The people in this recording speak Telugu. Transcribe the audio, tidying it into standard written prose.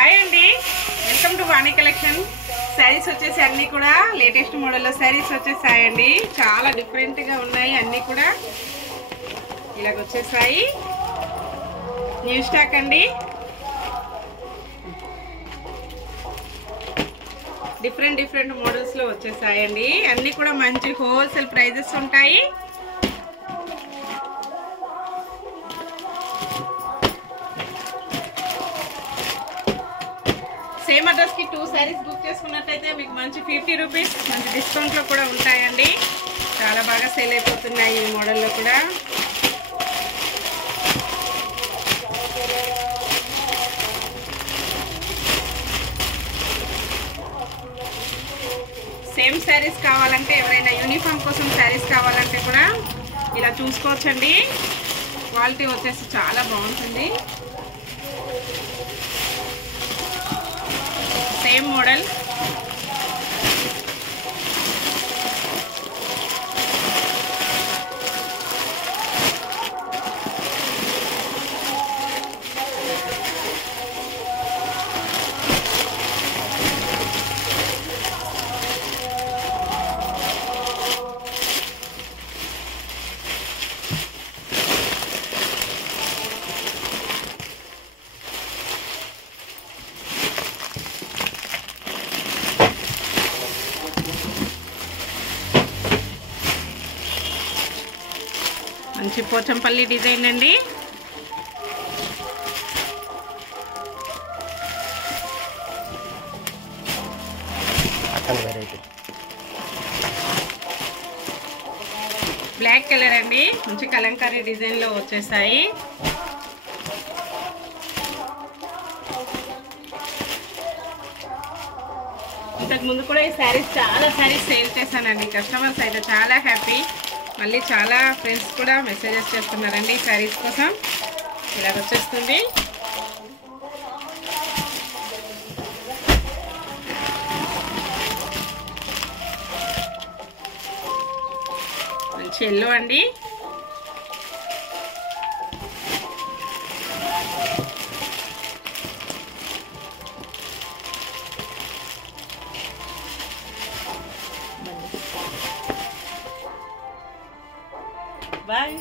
హాయ్ అండి, welcome to Vani collection. Saris వచ్చేసి అన్నీ కూడా లేటెస్ట్ మోడల్లో శారీస్ వచ్చేసాయండి. చాలా డిఫరెంట్గా ఉన్నాయి, అన్నీ కూడా ఇలాగొచ్చేసాయి. న్యూ స్టాక్ అండి, డిఫరెంట్ మోడల్స్లో వచ్చేసాయండి. అన్నీ కూడా మంచి హోల్సేల్ ప్రైజెస్ ఉంటాయి. సేమ్ అడ్రస్కి 2 శారీస్ బుక్ చేసుకున్నట్లయితే మీకు మంచి 50 రూపీస్ మంచి డిస్కౌంట్లో కూడా ఉంటాయండి. చాలా బాగా సేల్ అయిపోతున్నాయి ఈ మోడల్లో కూడా. సేమ్ శారీస్ కావాలంటే, ఎవరైనా యూనిఫామ్ కోసం శారీస్ కావాలంటే కూడా ఇలా చూసుకోవచ్చండి. క్వాలిటీ వచ్చేసి చాలా బాగుంటుంది. సేమ్ మోడల్, మంచి పోచంపల్లి డిజైన్ అండి. బ్లాక్ కలర్ అండి, మంచి కలంకారీ డిజైన్లో వచ్చేసాయి. ఇంతకు ముందు కూడా ఈ శారీస్ చాలా శారీస్ సేల్ చేశానండి. కస్టమర్స్ అయితే చాలా హ్యాపీ. మళ్ళీ చాలా ఫ్రెండ్స్ కూడా మెసేజెస్ చేస్తున్నారండి ఈ శారీస్ కోసం. ఇలా వచ్చేస్తుంది. మంచి ఎల్లో అండి. Bye.